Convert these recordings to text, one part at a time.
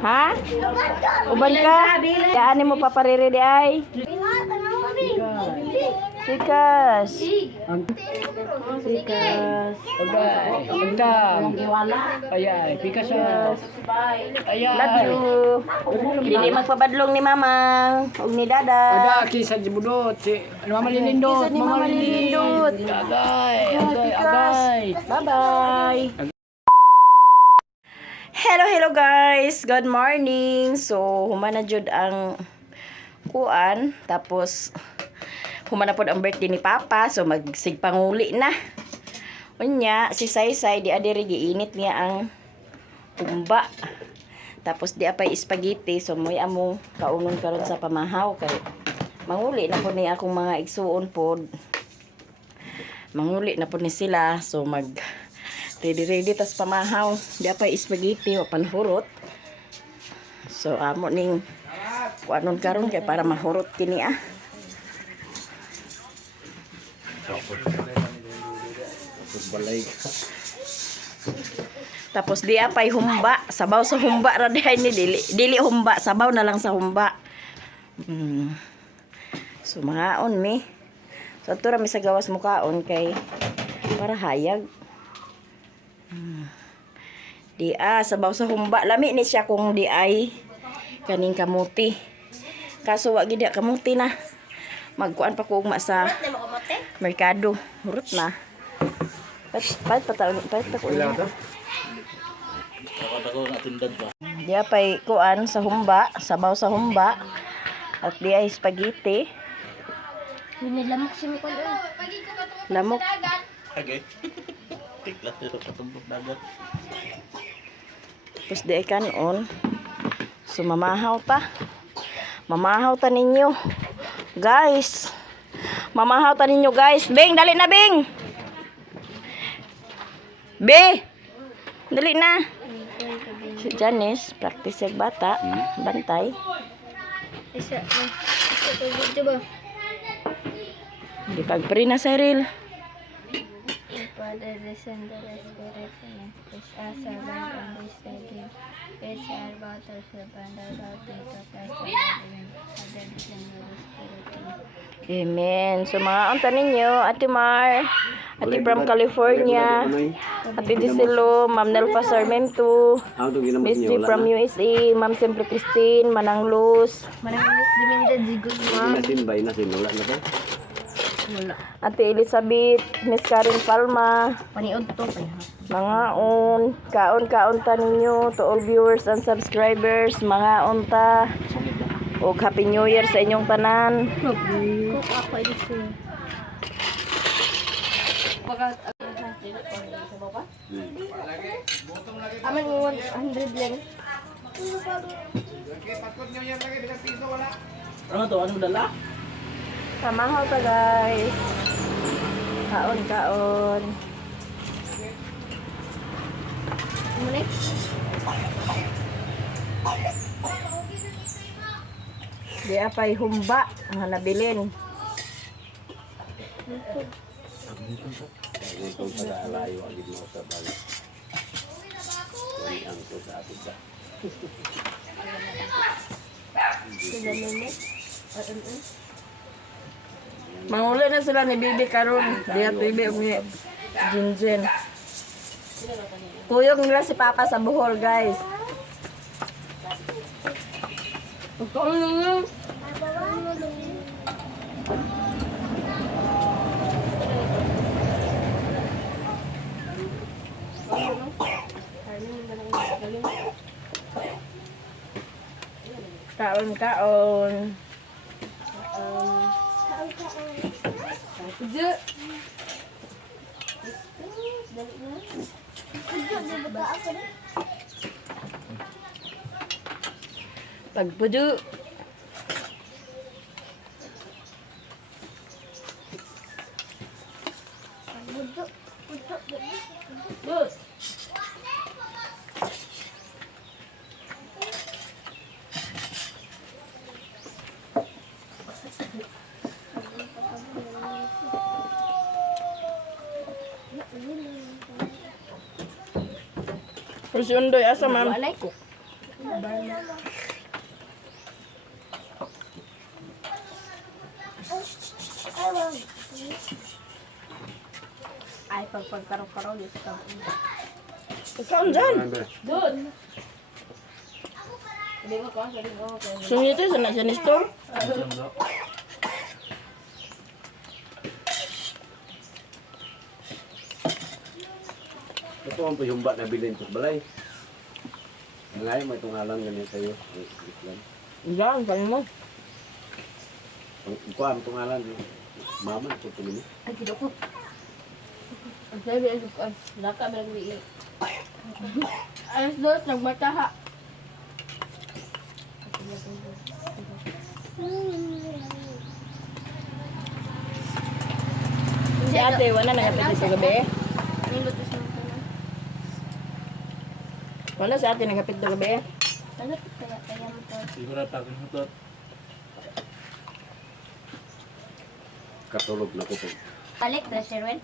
Ha? Uban ka? Yaan mo papariri di ay. Sikas. Sikas. Undang. Ayay, pikasas. Ayay. Love you. Dili magpabadlong ni Mamang ug ni Dada. Ada kisah jebudot si Mama Lilindot. Kisah ni Mama Lilindot. Agay. Bye-bye. Hello guys. Good morning. So, humana jud ang kuan, tapos humana pod ang birthday ni Papa, so magsigpanguli na. Unya si Saysay di adiri giinit niya ang humba. Tapos di apay spaghetti, so moy amo kaunon karon sa pamahaw kay manguli na pod ni akong mga igsuon pod. Manguli na pod ni sila, so mag ready tas pamahaw. Di apay spaghetti o panhurot. So amo ning kuanon karon kay para mahurot kini ah. Tapos di apay humba, sabaw sa humba ra dihay ni dili humba, sabaw na lang sa humba. So mahaon mi. So ato ra mi sa gawas mukaon kay para hayag. Di sabaw sa humba, lami ni siya kung di ay kaning kamuti. Kaso wa gid kamuti na. Magkuan pa ko ugma sa merkado. Hurot na. Pat ko. Di pay kuan sa humba, sabaw sa humba. At di ay spaghetti. Lamok si mo kon. Lamok. Okay. Tiklat ito katumbok dagat. Tapos di ay kanon. So mamahaw ta. Mamahaw ta ninyo. Guys. Mamahaw ta ninyo guys. Bing, dali na Bing. Be. Dali na. Si Janice, practice yung bata. Bantay. Isa video ba? Di pagpri na Cyril. Father, the Son, the Respiration, which are servant on this day, which are waters of abundant out of Amen. So mga unta ninyo, Ate Mar, Ate from California, Ate Giselo, Ma'am Nelfa Sarmento, Miss G from USA, Ma'am Simple Christine, Manang Luz, Dimindad Zigod mo. Nasin, wala na to. Ate Elizabeth, Miss Karen Palma, Paniod to. mga kaon ta ninyo to all viewers and subscribers, mga unta. O Happy New Year sa inyong tanan. Cook ako dito. Aman 100 lang. Ano to? Anong dala? Pamahaw ta guys. Kaon. Muna. Di apay humba ang nabilin. Itong pag-aalayo agad mo sa balik. Ang to sa atin ba? Manguli na sila ni Bibi karon. Di at Bibi ug ni Jinjin. Tuyog nila si Papa sa Bohol guys. Kaon. Pagpujo. Si Undoy, asa man? Walay ko. Ay, pagkaraw-karaw dito ka. Ikaw dyan. Doon. Hindi mo ko, sabi mo. Sungito, sana siya ni store. Ito ang payumba na bilhin sa balay. Ngayon, may tungalan ganyan sa'yo. Diyan, paano mo? Kuhaan, tungalan. Mama, ito tumini. Ay, kidoko. Ang sabi, ay, laka ba lang liit. Alas dos, nagmataha. Si ate, wala nagapit sa gabi. Minutos na ito na. Wala si ate nagapit sa gabi. Ano kaya mo to? Siguro tapos mo to. Katulog na ko po. Balik, pressure win.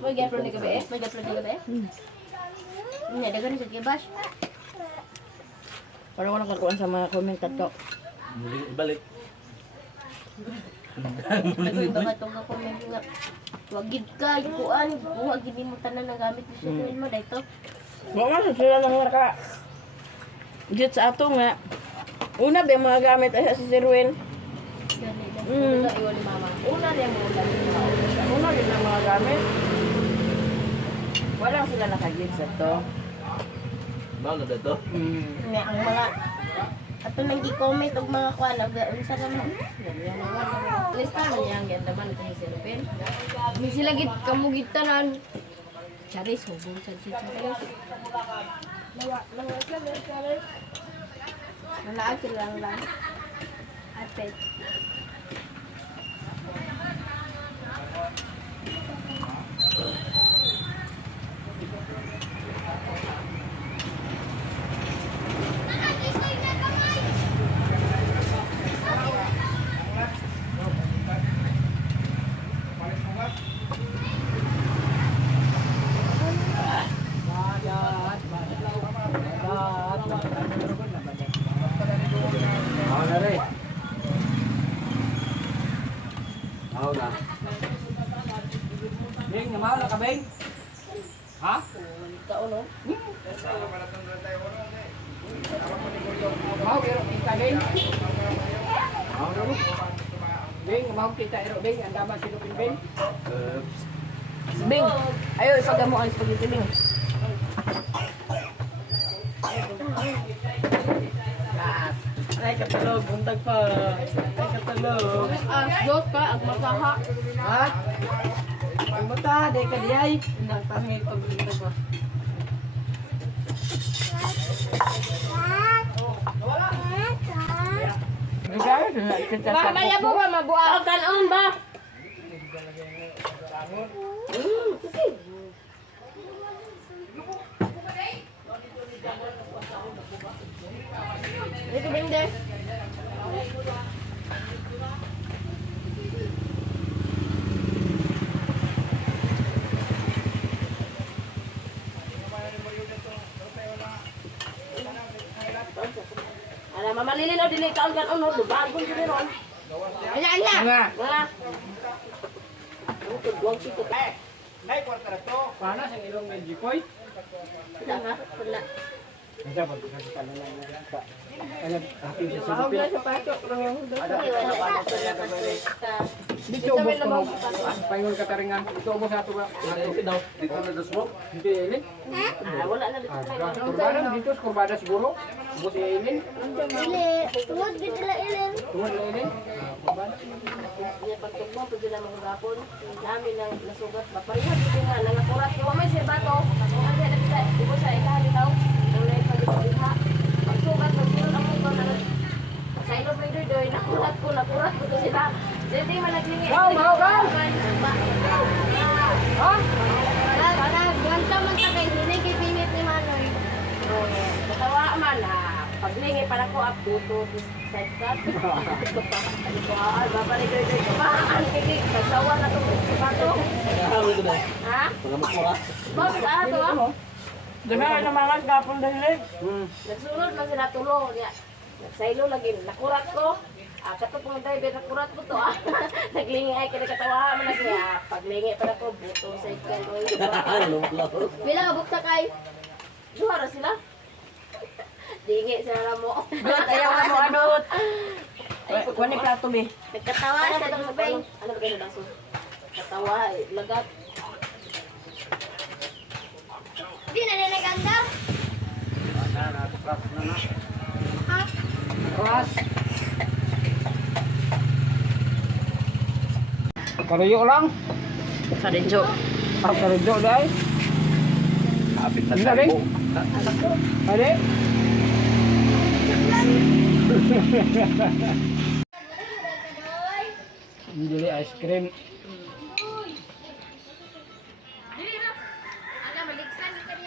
May gapro ni gabi? May gapro ni gabi? Hindi, dagan sa kibas. Parang ko nakakuan sa mga comment to. Muli ibalik. Ay, baka itong ako may nga. Wagid ka, kuan. Wagid mo tanan na gamit ni Sherwin mo. Dahito. Wala man sila nang naka git sa ato nga. Una ba yung mga gamit ay si Sirwin? Gani lang. Mm. Ito iwan ni mama. Una rin mo gamit ni mama. Una rin ang mga gamit. Wala sila nakagit sa to. Bao na dito? Nga ang mga ato nang gi-comment og mga kuan og unsa naman. Yan naman. Lista man yang yan naman ito ni Sherwin. Di sila gid kamugit tanan. Charis, hubong sa si Charis. Lalaki lang lang. Ate. Ako na rin. Ako na. Beng, namahala ka, Beng? Ha? Kauno. Mau iro kita, Beng? Ako na rin. Beng, mau kita iro, Beng? Ang daman silupin, Beng? Bing, ayo ipagamo ang spaghetti Bing. Ay katalog, buntag pa. Ay katalog. Dos ka, ang makaha. Ha? Ang mata, di ka diyay. Nang pangit pag buntag pa. Mamaya po ba mabuang kanon ba? Ito bende. Ala mamalilin o dinay kaon kan ono duban kun sini ron. Anya anya. Nga. Tuwang sito. Paano sa ilong ng jikoy? Wala nga, wala. Hindi ba? Kasi ka na lang. Ano, akin sa Mahog silupin. na sa pato. Dito ubos ko nung paingon kataringan. Dito ubos ato ba? Dito na dos mo? Hindi ilin. Wala na dito. Kurbada dito, kurbada siguro. Ubos ilin. Ili, tungod gid la ilin. Tungod na ilin. Niya pagtugmo pud sila mga gapon. Dami nang nasugat ba parehas gid nga nangakurat ko may sirbato. Ang dili kita ubos sa ikali daw. Dulay pa dito iha. Pagsugat ng sino ang ko na sa ilo may doy nakurat ko to sila. Hindi man naglingi. Go, go, go! Ha? Wala, ganta man sa kay hindi kay pinit ni Manoy. Katawa man ha. Paglingi para ko up to side cut. Ay, babalik doy ko ba? Ang kiki, kasawa na to sa bato. Ha? Mga mukha. Bakit ato ah? Ganahan na mga gapon dahil. Nagsunod man sila tulo niya. Nagsaylo lagi nakurat ko. Kato pong driver nakurat ko to. Naglingi ay kinakatawa man lagi. Paglingi pa ko buto sa ikan ko. Pila ka bukta kay? Duha ra sila. Dingi sila mo. Dot, ayaw ka mo ano. Kuha ni plato be. Nagkatawa siya ng sabay. Ano ba kayo daso? Katawa, lagat. Di na naganda. Ras. Kariyo lang. Sa Renjo. Kariyo dahil. Kapit sa Ano rin? sabo. Ade? Bili ice cream.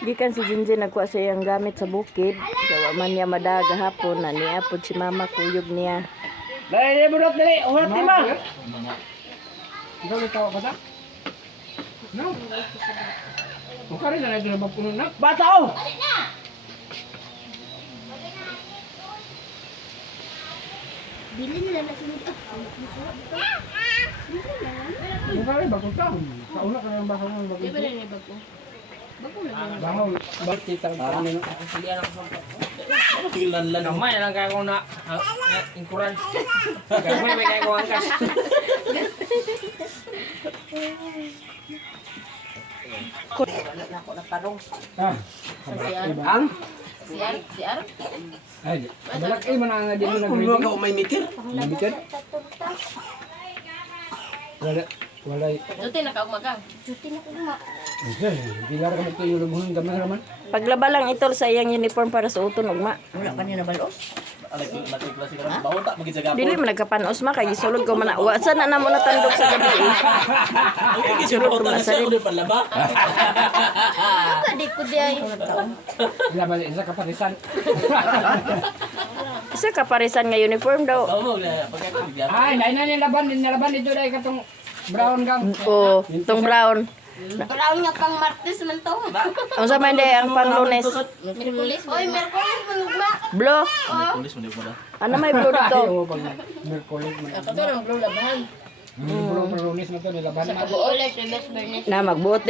Gikan si Jinjin nagkuha sa iyang gamit sa bukid. Kaya man niya madaga hapon na niapod si mama kuyog niya. Dali, budok, dali. Uhat ni ma. Ikaw ikaw ka ta? No. Mukha rin na ito na magpuno na. Bata oh! Mukha rin, bagong ka. Kauna ka ng baka ng bagong ka. Bangaw, bakit titang ka nino? Namay lang kaya ko na inkuran. Gamay may kaya ko angkas. Ah, Ang? Si Ar? ay, malaki man ang di mo nag-reading. Kung may mikir. Nabikad? Wala, wala. Duti nakaugmagang. Bilar ka ito yung labuhan gamay raman. Paglaba lang ito sa iyang uniform para sa uton ugma. Dili man nagkapanos ma kay sulod ko man. Wa sa na namo natandok sa gabi. Sulod ko man sa rin. Tadi ko diay. Laban isa kapatisan. Isa kaparisan nga uniform daw. Ay, naina ni laban dito dai katong brown gang. O, tong brown. Brown nga pang Martes man to. Ang sa man day ang pang Lunes. Merkulis. Oy, Merkulis manugma. Blue. Ano may blue dito? Ay, oh, pag Merkulis man. Kato lang blue labahan. Bulong Lunes na to nilaban na. Ulit sa West Bernes. Na magbuot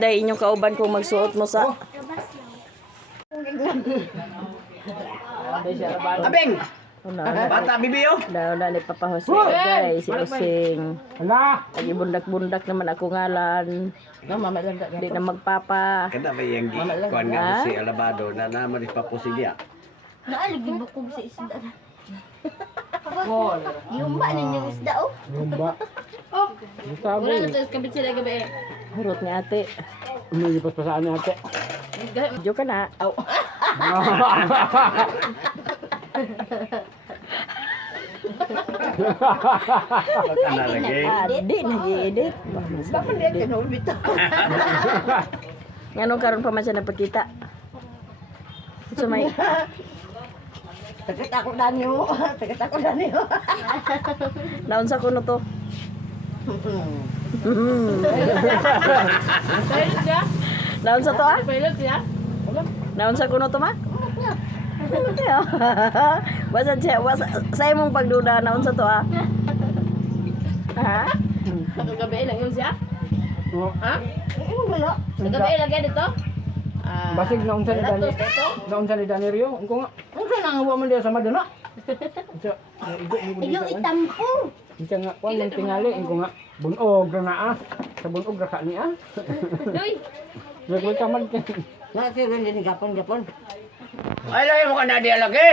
day inyong kauban kung magsuot mo sa Abeng! una Bata, bibiyo! daw na ni Papa Jose guys, si Using. Hala. Lagi bundak-bundak naman ako ngalan. Di na magpapa. Kada may yung kuhan nga si Alabado na naman ipapusigya. Naalig bukog sa isda. Yumba ninyong isda oh. Rumba. Basta Wala na to kabit sila gabi. Hurot ni ate. Umiipas pa sa ano ate. Diyo ka na. Baka nalagay. Di nag-i-edit. Bakit di tinulbit? Nganong karon pa man siya napagkita. So may Takot ako danyo. Takot ako danyo. naon sa kuno to. Pilot siya? Naon sa to ah? Pilot siya? Naon sa kuno to ma? Basta siya, sa imong pagduda naon sa to ah? Ha? Kagabi lang yun siya? Oh, Ha? Wala. Kagabi lang yan ito? basig na unsa ni Dani. Na unsa ni Dani Rio. Ungko nga. Unsa nang huwa man dia sama dana? Unsa? Igo ni Iyo itampo. Unsa nga kuan man tingali ungko nga. Bunog ra na ah. Sa bunog ra ka ni ah. Uy! Nagway ka man. Nasi rin din gapon. Ay lahi mo ka na dia lagi.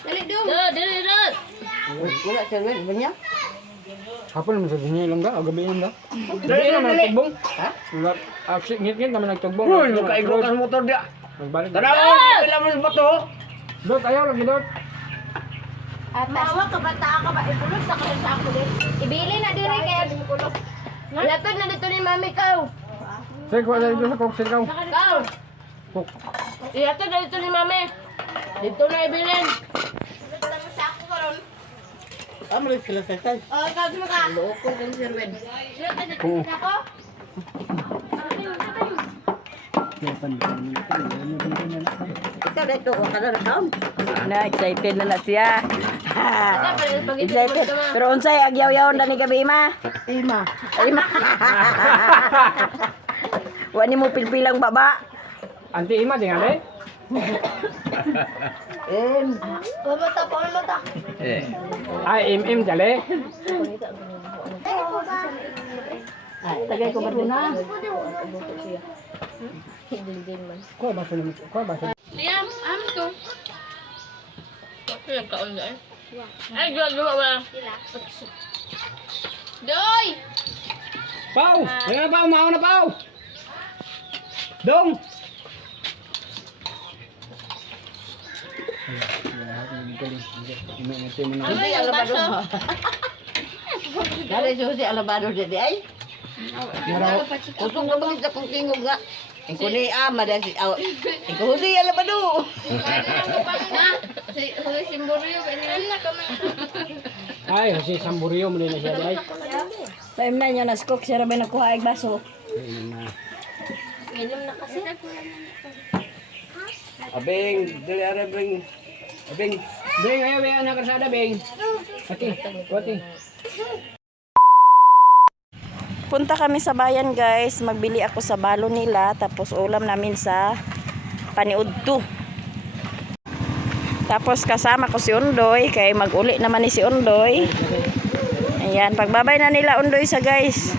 Dali dum! Dali! Wala sa rin banya. Hapon naman sa dinhi lang ga, gabi lang ga. Dali naman nagtugbong. Ha? Wala. Aksi ngit naman nagtugbong. Uy, nakaigro ka sa motor dia. Nagbalik. Tanaw, pila man sa bato. Dot ayaw lagi dot. Mawa ka ba? Taa ka ba? Ipulot sa kayo sa ako din. Ibili na din kaya kulot. Latod na dito ni mami kaw. Sige ko dito sa kok sikaw. Kaw! Kok. Latod na dito ni mami. Dito na ibilin. Amro sila sa tay. Oh, ikaw sino ka? Loko kong sirwen. Sino ka Oo. ako? Ikaw dito, wala ka na nakaon. Na excited na siya. Excited. Pero unsay agyaw-yaw na ni gabi ma? Ima. Ay ma. Wa ni mo pilpilang baba. Anti Ima, di nga rin? Ay, im jale. Tagay ko ba na? Kuha ba sila? Kuha ba sila? Liam, to. Ilang taon na eh? Ay, dua ba? Doy! Pau! Kaya na Pau, maao na Pau! Dong! Ano yung baso? Dari susi alabado jadi ay. Kusong na bang sa kong tingog nga. Ang kuni ama dahil si aw. Ang kusi alabado. Huli simburyo, ganyan na kami. Ay, si Samburio mo na siya ay. Time na niya naskok siya rabay nakuha ay baso. Inom na kasi. Abeng, dili ara bring. Abeng, Beng, ayaw ba anak karsada, Beng? Wati. Punta kami sa bayan guys, magbili ako sa balo nila, tapos ulam namin sa paniudto. Tapos kasama ko si Undoy, kay mag-uli naman ni si Undoy. Ayan, pagbabay na nila Undoy sa guys.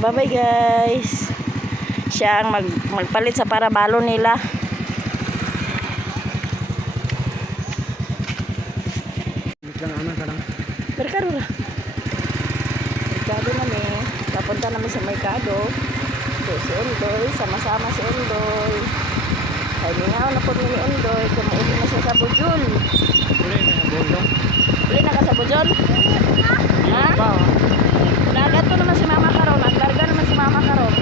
Bye guys. Siya ang magpalit sa para balo nila. Lang aman ka lang. Merkado na. Merkado namin. Papunta namin sa Merkado. So, si Undoy, sama-sama si Undoy. Ay, mingaw na po ni Undoy. Kumuuli na siya sa Bujol. Uli na ka sa Bujol? Ha? Nagato naman si Mama Karon. Naglarga naman si Mama Karon.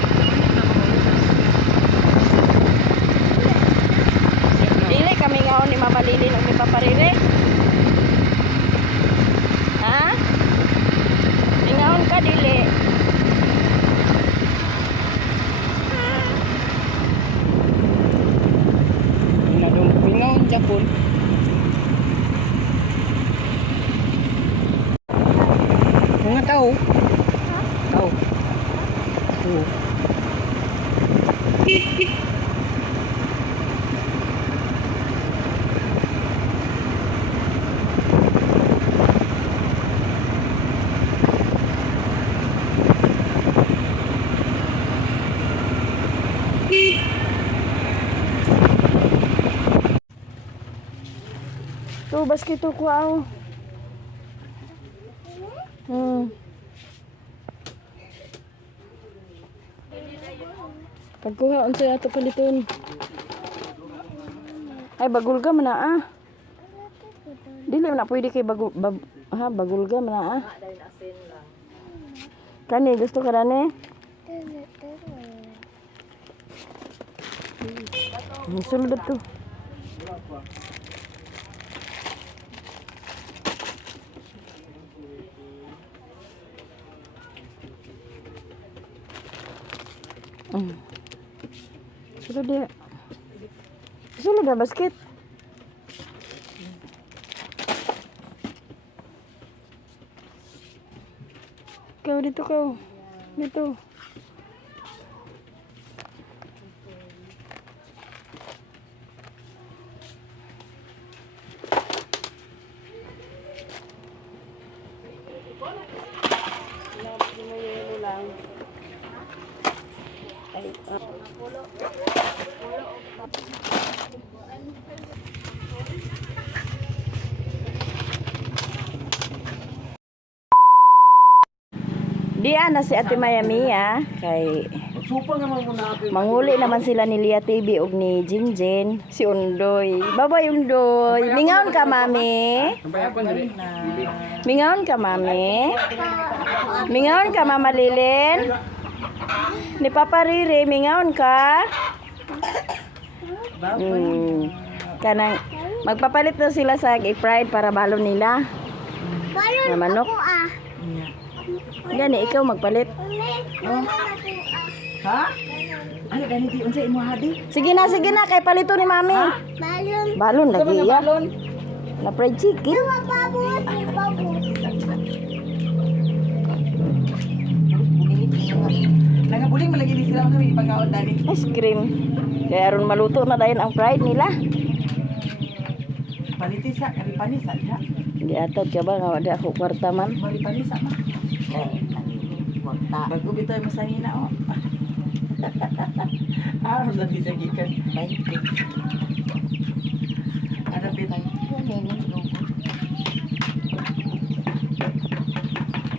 Dili kami ngaon ni Mama Lili ng ni Papa Rere. Ha? Ingaon ka dili. Inadong pingaon Japon. Mga tao. Tao. Oo. Tu basket tu kuau. Pagkuha unsay ato paliton. Ay bagulga man na ah. Dili man na pwede kay bagulga man na ah. Kani gusto ka rani? Sulod to. Sulod dia. Sulod na basket. Kau dito kau. Dito. Diyan na si Ate Maya Mia kay manguli naman sila ni Lia TV ug ni Jinjin si Undoy. Babay Undoy. Mingaon ka mami. Mingaon ka mami. Mingaon ka Mama Lilin. Ni Papa Riri mingaon ka. Kanang magpapalit na sila sa i-pride para balo nila. Na manok. Gani, ikaw magpalit. Ha? Ano gani di unsa imo hadi? Sige na, kay palito ni mami. Balon lagi ya. Balon. Na fried chicken. Nangabuling malagi di sila kami pagkaon dani. Ice cream. Kaya aron maluto na dayon ang fried nila. Panitisa, kami panisa ya. Di atad ka ba nga wala ako kwarta man. Bali panisa ma. Bago bitaw masangina oh. Ano lang di sa gikan. Ada bitay.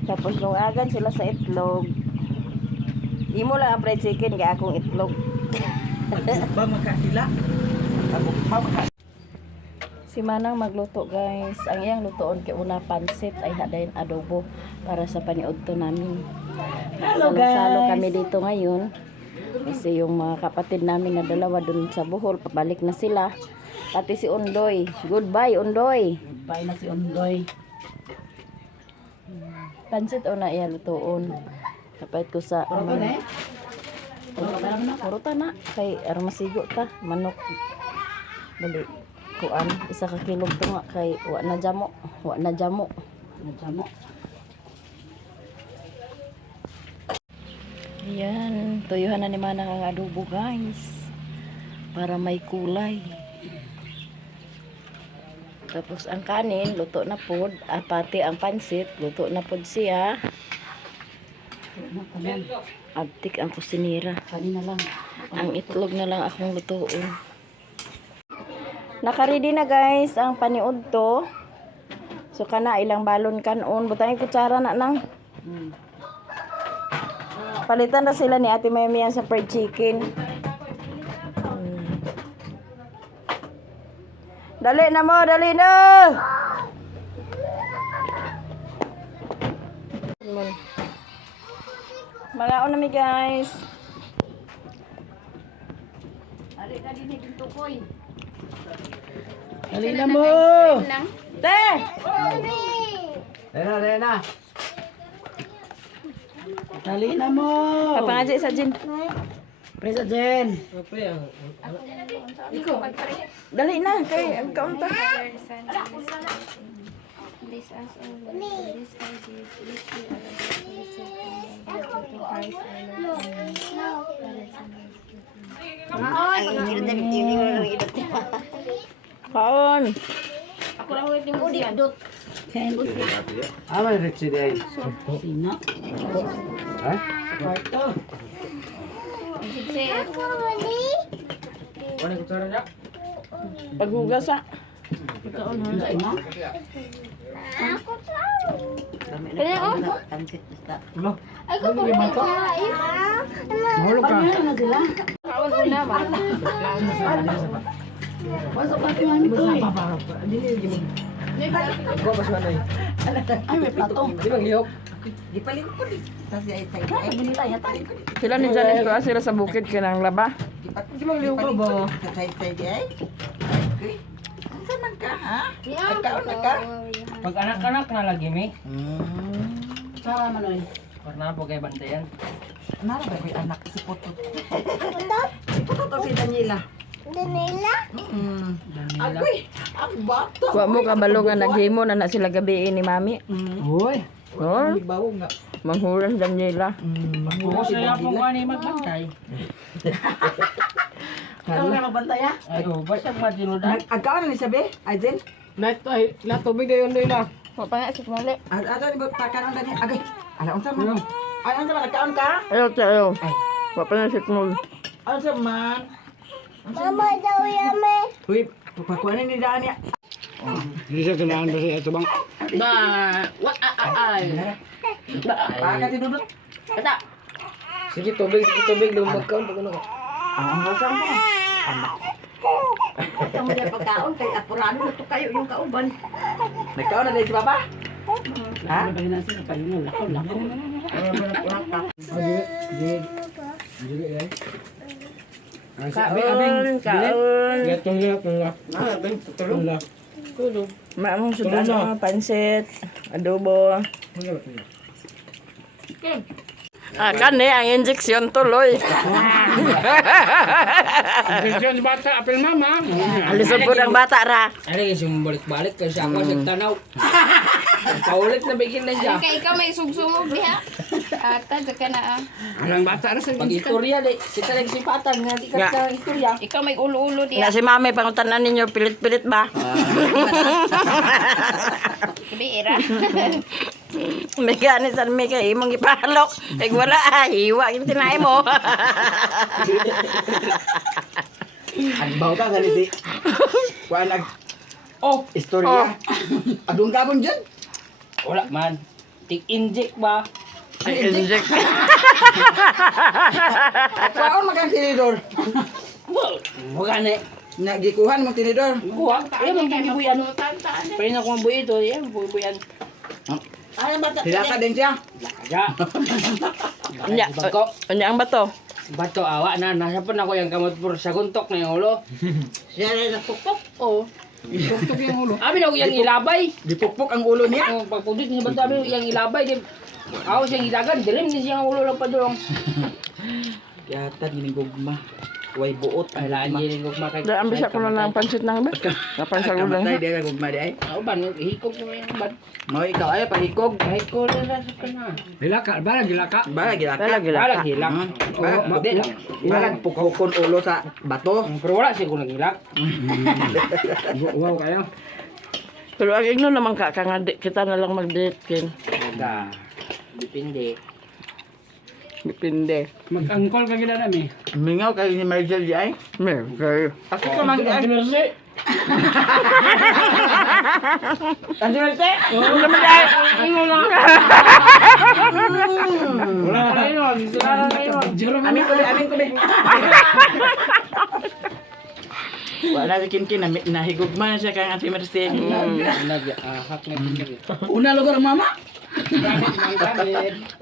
Tapos nung agan sila sa itlog. Imo lang ang fried chicken kaya akong itlog. Ba makasila. Abo maka. Si Manang magluto guys. Ang iyang lutoon kay una pansit ay hadayon adobo para sa paniudto namin. Hello, Salo-salo guys. kami dito ngayon. Kasi yung mga kapatid namin na dalawa dun sa Bohol, pabalik na sila. Pati si Undoy. Goodbye Undoy. Bye na si Ondoy. Pansit o na iya lutoon. Kapait ko sa Ano na eh? Puruta na. Kay armasigo ta. Manok. Dali. Kuan. Isa ka kilog to nga. Kay wa na jamo. Wa na jamo. Nadamo. Ayan. Tuyuhan na ni Manang ang adobo guys. Para may kulay. Tapos ang kanin, luto na pod. Pati ang pansit, luto na pod siya. Abtik ang kusinira. Kanina lang. Ang itlog na lang akong lutuon. Nakaready na guys ang paniudto. So kana ilang balon kanon. Butang kutsara na nang. Palitan na sila ni Ate Mami yan sa fried chicken. Dali na mo, dali na! Malaon na mi guys. Dali na mo. Te! Rena. Dali na mo. Papangaji sa Jin. Presa Jen. Dali na, kay ang kaunta. This as always, this as it, this we are about to Christ Kaon. Ako lang ulit yung siya. Ama Richie day. Sina. Ha? Kwarto. Paghugas sa. Ikaw na sa ina. Kaya oh. Tangkit basta. Ay, ko po rin Mahulog ka. Ano na sila? Kaon una ba? Pasok natin mami to eh. Ay, may plato. Di bang lihok? Di paling ko di. Kasi ay say ay binila yata. Sila ni Janice ko sila sa bukid kinang laba. Di bang liw ka ba? Say say di ay. Ay. Saan man ka ha? Nagkaon na ka? Pag anak-anak na lagi mi. Sara manoy. Karena po kay bantayan. Nara ba may anak si Putot? Si Putot o si Daniela? Daniela? Agoy, ang bata. Wa mo kabalo nga naghimo na sila gabi ni Mami. Uy. Oh, Bawo nga. manghuran Daniela. Bukas na lang po ko ani magbantay. Ikaw na magbantay ha? Ay, ba siya matinudan? Agkaon na ni sabi? Ajen? Natubig na yun nila. Wa pa nga sikmali. Ato ni ba pakaon dani? Agay. Ala unsa man? Ay unsa man nagkaon ka? Ayo tayo. Ay. Wa pa nga sikmul. Unsa man? Mama daw yame. Uy, pakuan ni daan niya. Hindi siya kailangan ba siya ito bang? Kasi dudot. Kata. Sige, tubig. Lumag ka. Pag ano ka. Ang rasam mo. Ito mo yung pagkaon kay apurado na to kayo yung kauban. Nagkaon na din si Papa? Ha? Kaon, kaon. Maamong sudan pansit, adobo. Kani ang injeksyon tuloy. Injection si bata, apel mama. Alisod po ng bata ra. Ano yung balik-balik kasi ako sa tanaw. Paulit na bigyan na siya. Kaya ikaw may sugsumog diha. Ata, ka na ah. Anong bata na sa Pag istorya, si talagang sipatan nga di ka sa istorya. Ikaw may ulo-ulo Na diha. si mami, pangutanan ninyo, pilit-pilit ba? Bira. May ganit sa may kay imong ipalok. Eg wala hiwa yung tinay mo. Agbaw ka sa si. Kuan nag Oh, istorya. Adung kapon dyan. wala man. Tik-inject ba? Inject. Kuan makan tinidor. Mo gani. Nagikuhan mo tinidor. Kuha. Eh, magbibuyan. Pwede na kung buhay ito. Eh, bubuyan. Ay bata. Sila ka din siya. Lakaga. Nya, Bago. nya ang bato. Bato, awa na. Nasa pa na ko yung kamot por sa guntok na yung ulo. Siya rin nagpukpok. Oo. tuktok yung ulo? Amin ako yung ilabay. Dipukpok ang ulo niya. Ang pagpudit niya bato amin yung ilabay. Ako siyang ilagan. Dilim din siyang ulo lang pa doon. Yata ginigugma. Way buot. Kailangan niya rin gugma kay... Da ambisa ko na ng pansit nang ba. Kapan sa gulang. Kamatay dia ka gugma di ay. Ako ba? Hikog mo yung bad. Mo ikaw ay pahikog. Kahit ko na sa kana. Dilaka, ba dilaka? Bala gilaka. Wala gila. Balag hilak. Di lang. Bala pukpokon ulo sa bato. Pero wala siya kung naghilak. Wow kayo. Pero ang igno naman ka nga kita na lang mag-date kin. Aga. Depende. Depende. Mag-angkol ka gila namin. Mingaw kay ni Margel di ay. Mer, kayo. Ako ka man di ay. Mercy. Tanto nete. Ano naman ay? Wala na yun. Wala na yun. Amin ko be. Wala si Kinkin nahigugma na siya kay Ate Mercy. Nag-ahak na yun. Una lugar mama.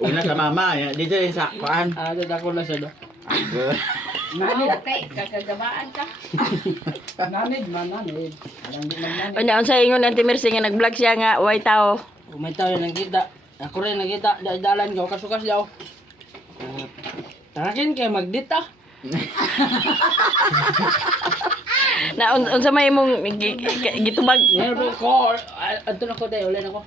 Una sa mama, dito yung sa kuan. Dito ako na siya do. Okay, kakagabaan ka. Nanid man, nanid. Alam di man nanid. Unya unsa ingon Auntie Mercy nga nag-vlog siya nga way tao. Kung may tao yung nagkita, ako rin nagkita, dalan ko, kasukas daw. Tarakin kayo magdita. Na unsa may imong gitubag. Meron ko, adto na ko tayo, ulit ako.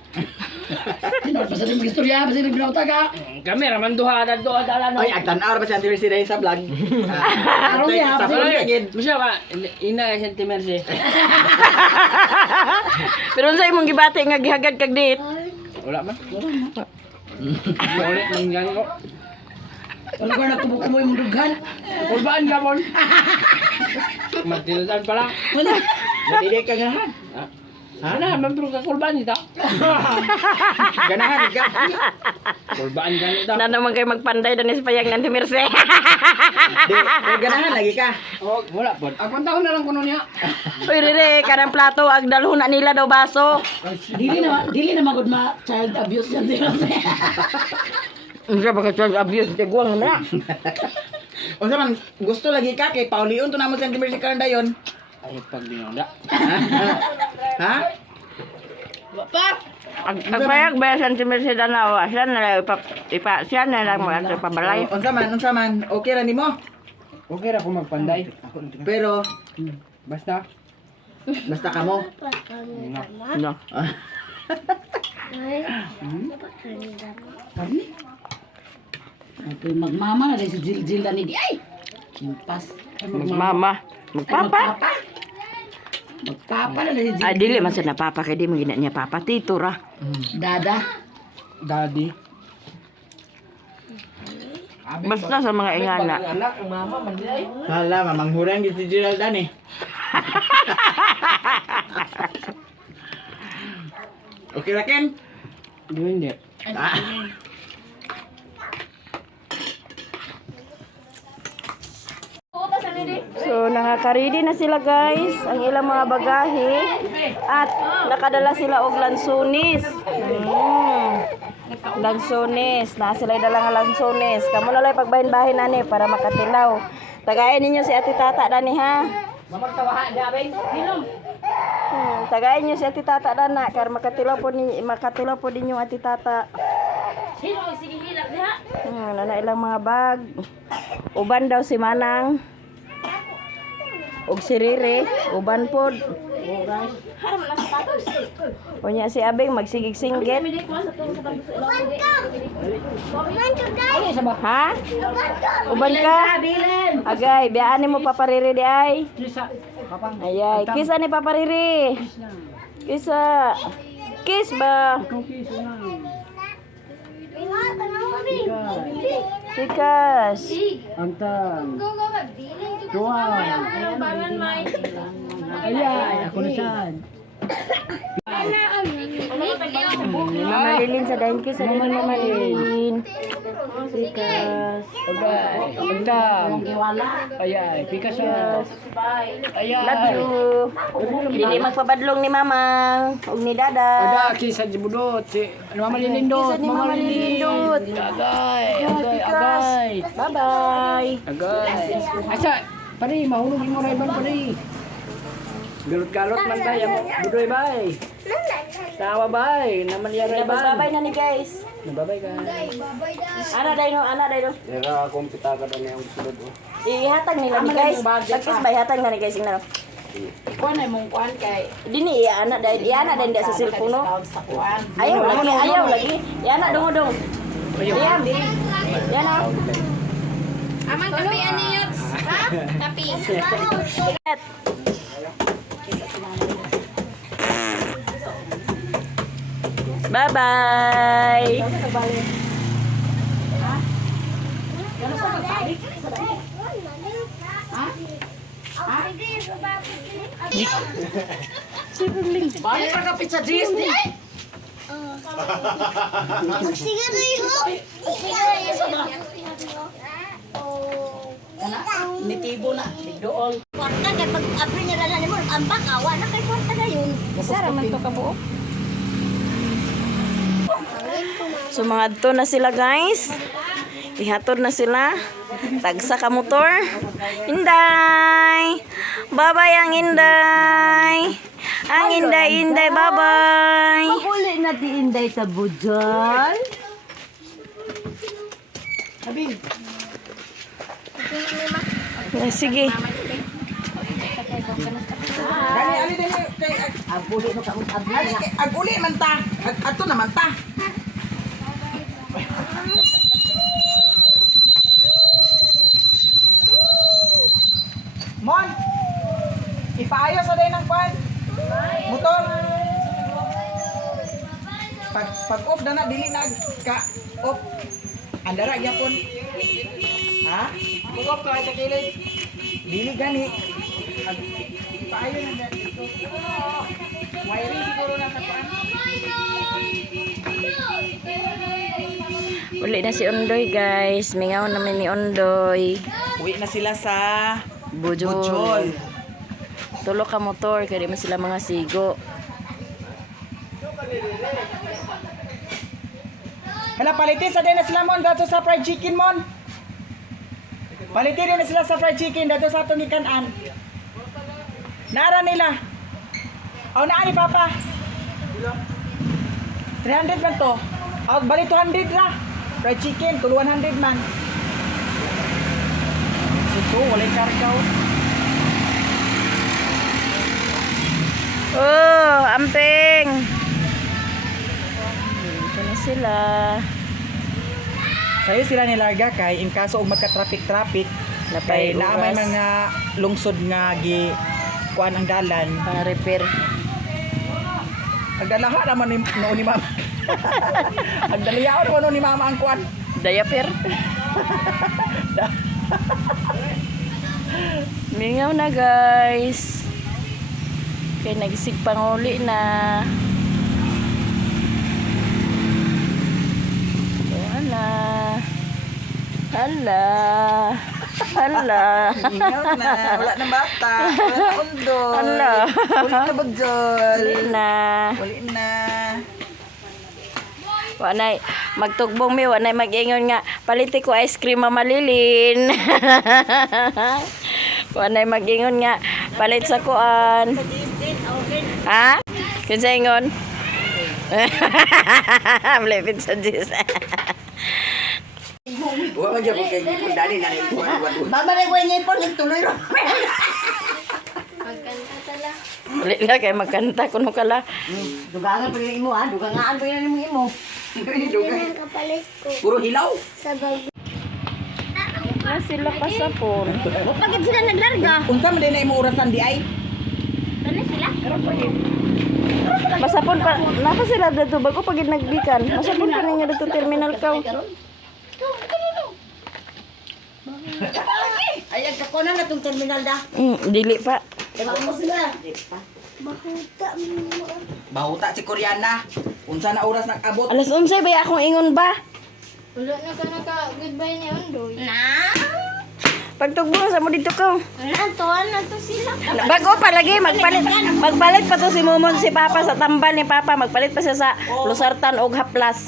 Pasalim mo istorya, pasalim binauta ka. Kami, raman duha, doon, dalan Ay, agtan-aw ba si Ate Mercy dahil sa vlog? Araw niya, sa vlog agad. Masya ka, ina ka siya Mercy. Pero unsa imong gibati nga gihagad kag date? Wala man. Ulit nang gan ko. Wala ko nagkubo-kubo yung dughan. Kulbaan ka mo. Magtinutan pala. Nadidig ka ganahan. Ano, mabro ka kulbaan ito. Ganahan, ikaw. Kulbaan ka nito. Na naman kay magpanday danis payag ng Auntie Mercy. Di, ganahan lagi ka. Oh, wala po. Agpang taon na lang kuno niya. Uy, rere, kanang plato, ag dalhon na nila daw baso. Dili na magud ma child abuse yan din. Unsa ba ka child abuse tiguang na? O sa man, gusto lagi ka kay Paulion to namo sa Ate Mercy karon dayon. Ay, pag binonda. Ha? Ag payag ba sa Auntie Mercy danaw, siya na lang siya na lang pabalay. Unsa man, okay ra nimo. Okay ra ko magpanday. Pero Basta. basta kamo. No. Magmama na si Jill ni di ay. Impas. Magmama, magpapa. Magpapa na si Ay dili man sa napapa kay di mo gina niya papa tito ra. Dada. Daddy. Basta sa mga ingana. Anak, ang mama, manday. Hala, mamanghurang gid si Gerald ani. Okay ra Ken? Hindi. Ah. So, nakaka-ready na sila guys, ang ilang mga bagahe. At nakadala sila og lansones. Lansones. Na sila dala nga lansones. Kamo na lang pagbahin-bahin nani para makatilaw. Tagayin ninyo si Ate Tata dani ha. Tagayin niyo si Ate Tata dana kar makatilaw po ninyo Ate Tata. Sino ang sige hilak diha? Na ilang mga bag. Uban daw si Manang. Og si Riri, uban pod. Haram na sapatos. Unya si Abing magsigig-singgit. Kami di ko sa tuwa sa pagbuso. Ha? Uban ka? Agay, biyaan mo papariri di ay. Ayay, kisa ni papariri. Kisa. Kiss ba? Tikas. Antang. Ang bangan may. Ayay, ako na siyan. Ni Mama Lilin sa dahin kiss ni Mama Lilin. Tikas. Agay, antang. Ayay, pika siya. Ayay. Love you. Dili magpabadlong ni Mamang ug ni Dada. Ada kisah jebudot si Mama Lilindot. Kisah ni Mama Lilindot. Agay, agay, agay. Bye-bye. Agay. Asa, pari mahulog mo ray ban pari. Galot-galot man tayo, budoy bay. Tawa bay, naman yara ban. Bye-bye na ni guys. Nababay ka. Ana day no. Kaya akong pitaka na niya ang sunod. Ihatag nila ni guys. Pagkis ba ihatag na ni guys ingna. Kuan ay mong kuan kay Dini ana day sa cellphone no. sa kuan. Ayaw lagi. Yana dong. Diam. Yana. Aman kami ani yots. Ha? Tapi. Bye-bye. Balik ra ka pizza Disney. Nitibo na, dool. Kwarta kay pag abri niya lang mo ang bakawa na kay kwarta na yun. Sara man to kabuok. So mga adto na sila guys. Ihatod na sila. Tagsa ka motor. Inday. Bye-bye ang Inday. Ang Inday, bye-bye. Uli na di inday ta budyan. Sige. Ali kay aguli no ka aguli. Aguli man ta. Ato naman ta. Mon. Ipaayos sa day ng kwan. Motor. Pag off na dili na ka off. Andara gyapon. Ha? Pag-off ka sa kilid. Dili gani. Ipaayos na dito. Wiring siguro na sa kwan. Uli na si Ondoy guys. Mingaw namin ni Ondoy. Uwi na sila sa Bujol. Tulo ka motor. Kaya di man sila mga sigo. Hala, palitin sa din na sila mon dato sa fried chicken mon. Palitin din na sila sa fried chicken dato sa atong ikanan. Nara nila. Aw naa ni papa. 300 man to. Aw bali 200 ra. Fried chicken to 100 man. Ito wala karkaw. Oh, amping. Ito na sila. Sayo sila nilarga kay in kaso og magka-traffic Napay kay naamay oras. mga lungsod nga gi kuan ang dalan. Para repair. Agdalaha naman ni noon ni mama. Agdalayaw naman noon ni mama ang kuan. Diaper. Mingaw na guys. Kaya nagisig panguli na. Wala. Hala. Hala. Ingat na, wala na bata, wala na undo. Hala. Uli na bagjol. Uli na. Uli na. Wanay magtugbong mi, wanay mag-ingon nga paliti ko ice cream Mama Lilin. Wanay mag-ingon nga palit sa kuan. Ha? Kinsa ingon? Malipit sa Diyos. Huwag man dyan kung kay Gipon dali na rin. Babalik ko yung ipon, nagtuloy ro. Magkanta tala. Uli na kay magkanta kuno kala. Dugangan pa rin mo ha, dugangaan pa rin mo imo. Yan ang kapalit ko. Puro hilaw. Sa bag. Na sila pasapon. Pagkat sila naglarga. Unsa man din na imo orasan di ay? Ano sila? Masapon pa. Napa sila dito bago pagid nagbikan. Masapon pa ninyo dito terminal kaw. Ay, nagkako na itong terminal da. Dili pa. Diba mo sila? Bahuta mo. Bahuta si Koreana. Unsa na oras nag-abot? Alas 11 ba akong ingon ba? Wala na ka naka-goodbye ni Ondoy. Na? Pagtugbong sa mo dito ko. Tuwan na to sila. Bago pa lagi magpalit pa to si Momon si Papa sa tambal ni Papa, magpalit pa siya sa Lusartan og Haplas.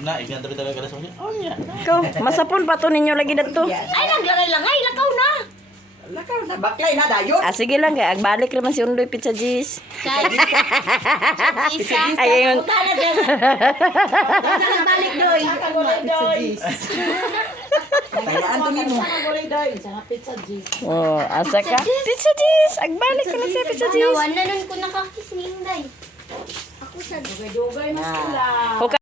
Muna, ikan tapi talaga sa niya. Oh, yeah. Ko, masapon pa to ninyo lagi dito. Ay, naglangay-langay, lakaw na. Lakaw na baklay na dayon. Ah, sige lang kay agbalik naman si Undoy Pizza Gis. Isa. Ay ingon. Tana din. Tana balik doy. Kayaan to nimo. Oh, asa ka? Pizza Gis, agbalik ka na si Pizza Gis. Nawan na nun ko nakakis ni Inday. Ako sa dugay-dugay na sila.